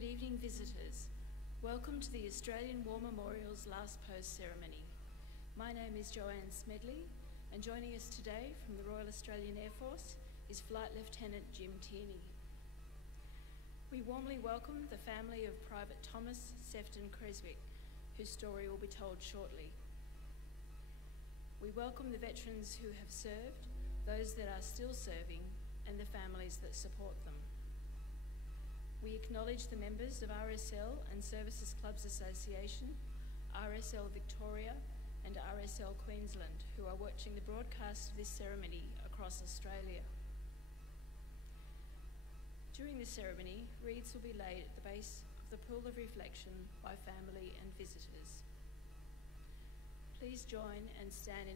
Good evening, visitors. Welcome to the Australian War Memorial's Last Post ceremony. My name is Joanne Smedley, and joining us today from the Royal Australian Air Force is Flight Lieutenant Jim Tierney. We warmly welcome the family of Private Thomas Sefton Creswick, whose story will be told shortly. We welcome the veterans who have served, those that are still serving, and the families that support them. We acknowledge the members of RSL and Services Clubs Association, RSL Victoria, and RSL Queensland, who are watching the broadcast of this ceremony across Australia. During the ceremony, wreaths will be laid at the base of the pool of reflection by family and visitors. Please join and stand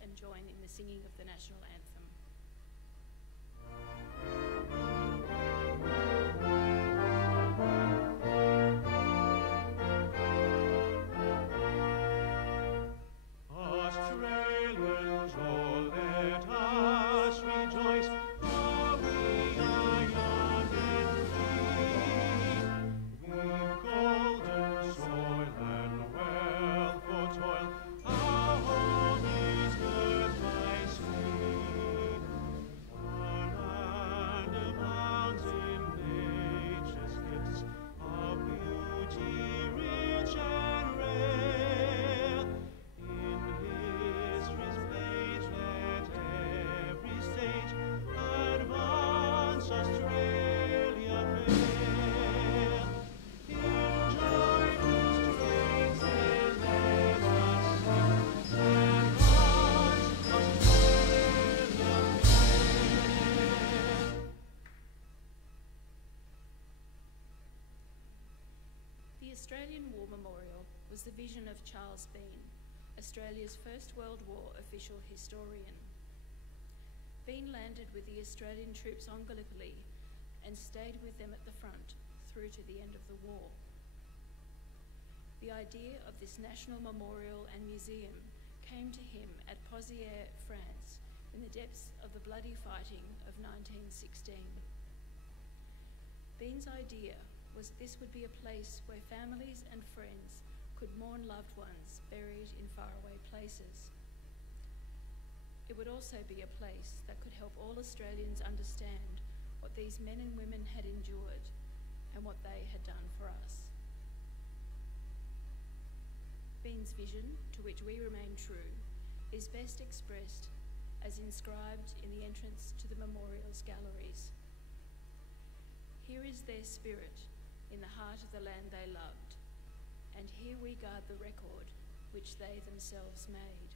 and join in the singing of the national anthem. The Australian War Memorial was the vision of Charles Bean, Australia's First World War official historian. Bean landed with the Australian troops on Gallipoli and stayed with them at the front through to the end of the war. The idea of this national memorial and museum came to him at Pozières, France, in the depths of the bloody fighting of 1916. Bean's idea was this would be a place where families and friends could mourn loved ones buried in faraway places. It would also be a place that could help all Australians understand what these men and women had endured and what they had done for us. Bean's vision, to which we remain true, is best expressed as inscribed in the entrance to the memorial's galleries. Here is their spirit in the heart of the land they loved, and here we guard the record which they themselves made.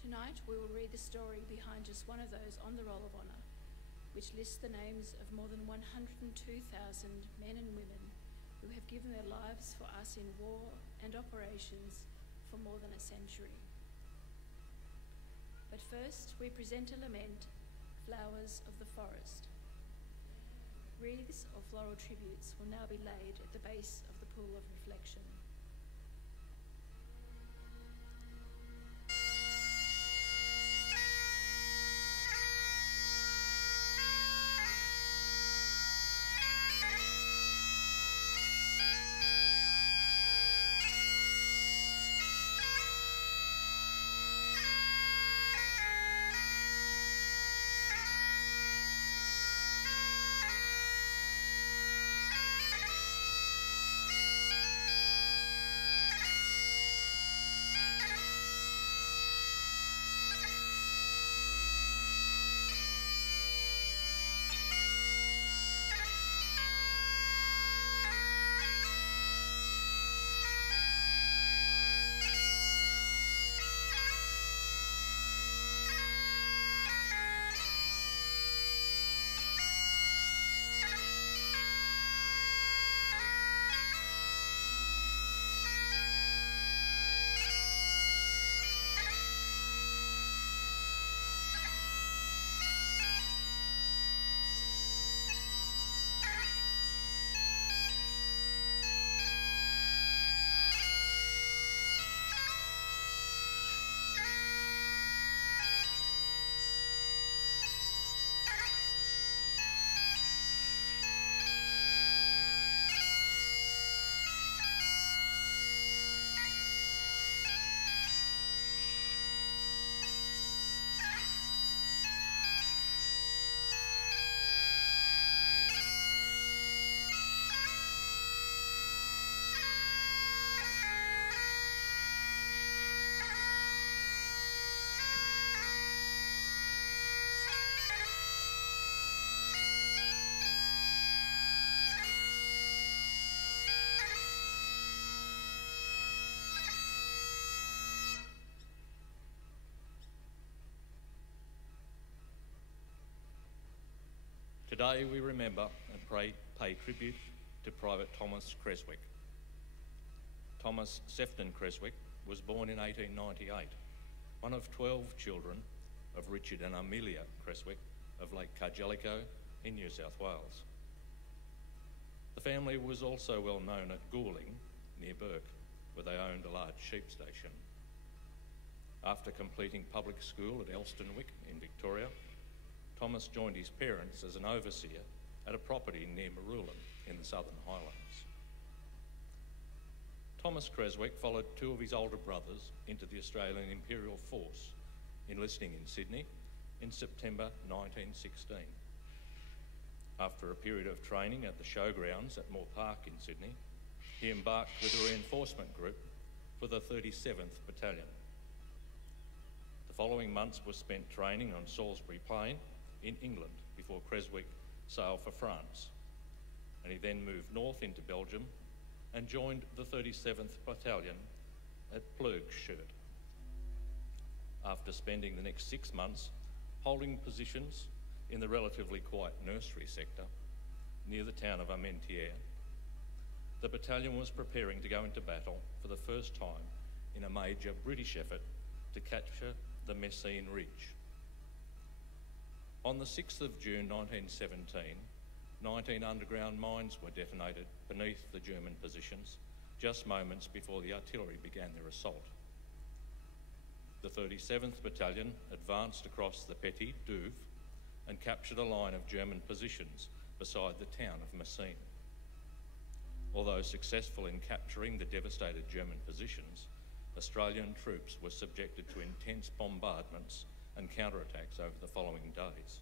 Tonight we will read the story behind just one of those on the Roll of Honour, which lists the names of more than 102,000 men and women who have given their lives for us in war and operations for more than a century. But first we present a lament, Flowers of the Forest. Wreaths or floral tributes will now be laid at the base of the pool of reflection. Today we remember and pay tribute to Private Thomas Creswick. Thomas Sefton Creswick was born in 1898, one of 12 children of Richard and Amelia Creswick of Lake Cargellico in New South Wales. The family was also well known at Gouling, near Burke, where they owned a large sheep station. After completing public school at Elstonwick in Victoria, Thomas joined his parents as an overseer at a property near Marulan in the Southern Highlands. Thomas Creswick followed two of his older brothers into the Australian Imperial Force, enlisting in Sydney in September 1916. After a period of training at the showgrounds at Moore Park in Sydney, he embarked with a reinforcement group for the 37th Battalion. The following months were spent training on Salisbury Plain in England before Creswick sailed for France, and he then moved north into Belgium and joined the 37th Battalion at Pleugschert. After spending the next 6 months holding positions in the relatively quiet nursery sector near the town of Armentières, the battalion was preparing to go into battle for the first time in a major British effort to capture the Messines Ridge. On the 6th of June 1917, 19 underground mines were detonated beneath the German positions just moments before the artillery began their assault. The 37th Battalion advanced across the Petit Douve and captured a line of German positions beside the town of Messines. Although successful in capturing the devastated German positions, Australian troops were subjected to intense bombardments and counterattacks over the following days.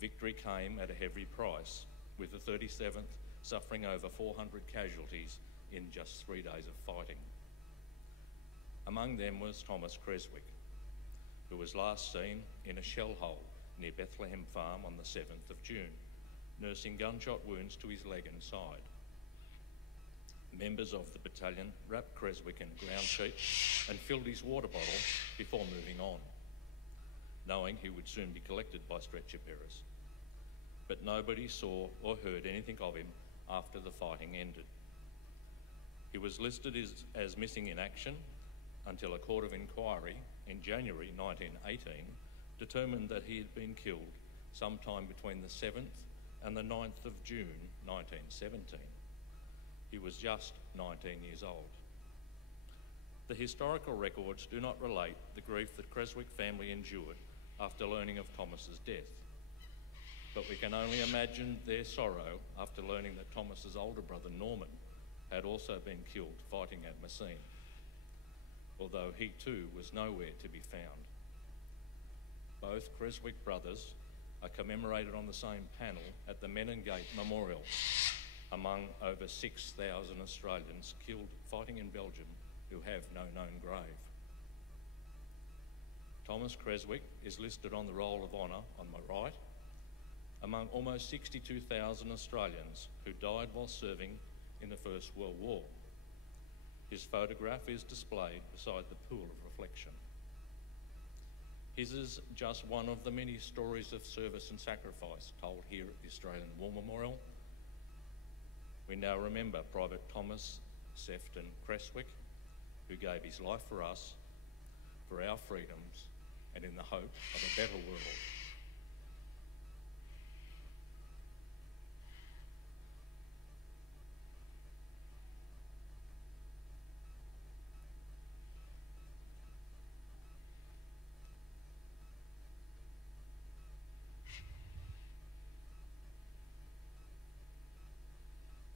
Victory came at a heavy price, with the 37th suffering over 400 casualties in just 3 days of fighting. Among them was Thomas Creswick, who was last seen in a shell hole near Bethlehem Farm on the 7th of June, nursing gunshot wounds to his leg and side. Members of the battalion wrapped Creswick in a ground sheet and filled his water bottle before moving on, knowing he would soon be collected by stretcher bearers. But nobody saw or heard anything of him after the fighting ended. He was listed as missing in action until a court of inquiry in January 1918 determined that he had been killed sometime between the 7th and the 9th of June 1917. He was just 19 years old. The historical records do not relate the grief the Creswick family endured after learning of Thomas's death, but we can only imagine their sorrow after learning that Thomas's older brother Norman had also been killed fighting at Messines, although he too was nowhere to be found. Both Creswick brothers are commemorated on the same panel at the Menengate Memorial, among over 6,000 Australians killed fighting in Belgium who have no known grave. Thomas Creswick is listed on the Roll of Honour on my right, among almost 62,000 Australians who died while serving in the First World War. His photograph is displayed beside the pool of reflection. His is just one of the many stories of service and sacrifice told here at the Australian War Memorial. We now remember Private Thomas Sefton Creswick, who gave his life for us, for our freedoms, and in the hope of a better world.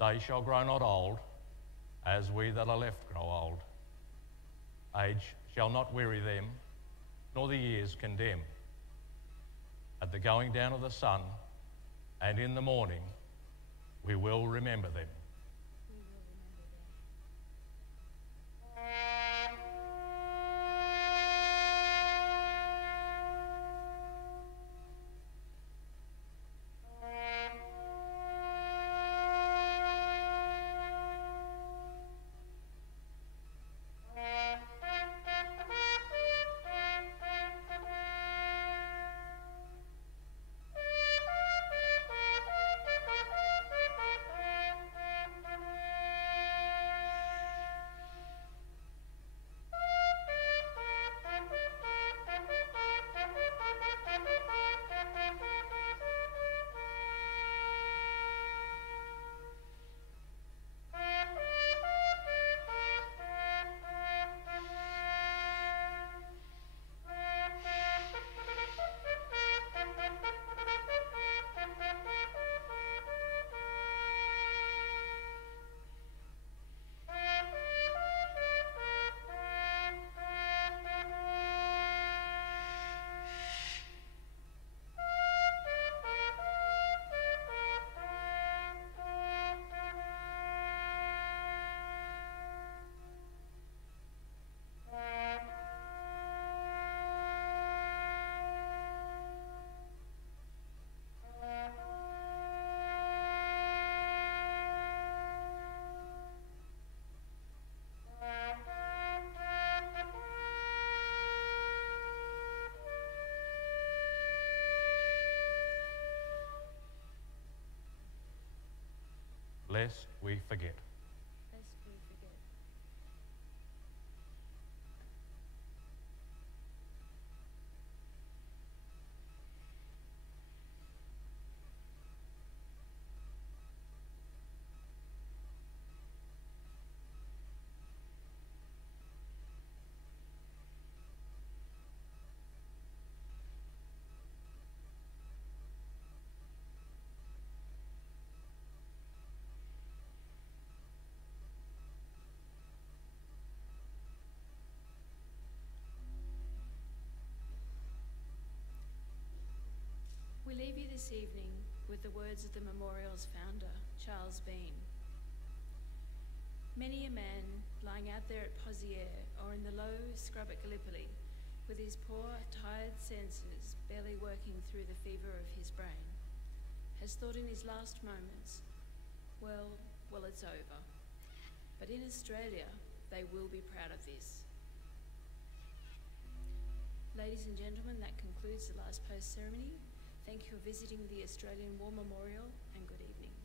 They shall grow not old, as we that are left grow old. Age shall not weary them, nor the years condemn. At the going down of the sun, and in the morning, we will remember them. lest we forget. Lest we forget. We leave you this evening with the words of the memorial's founder, Charles Bean. Many a man lying out there at Poziere or in the low scrub at Gallipoli, with his poor, tired senses barely working through the fever of his brain, has thought in his last moments, well, it's over. But in Australia, they will be proud of this. Ladies and gentlemen, that concludes the last post ceremony. Thank you for visiting the Australian War Memorial, and good evening.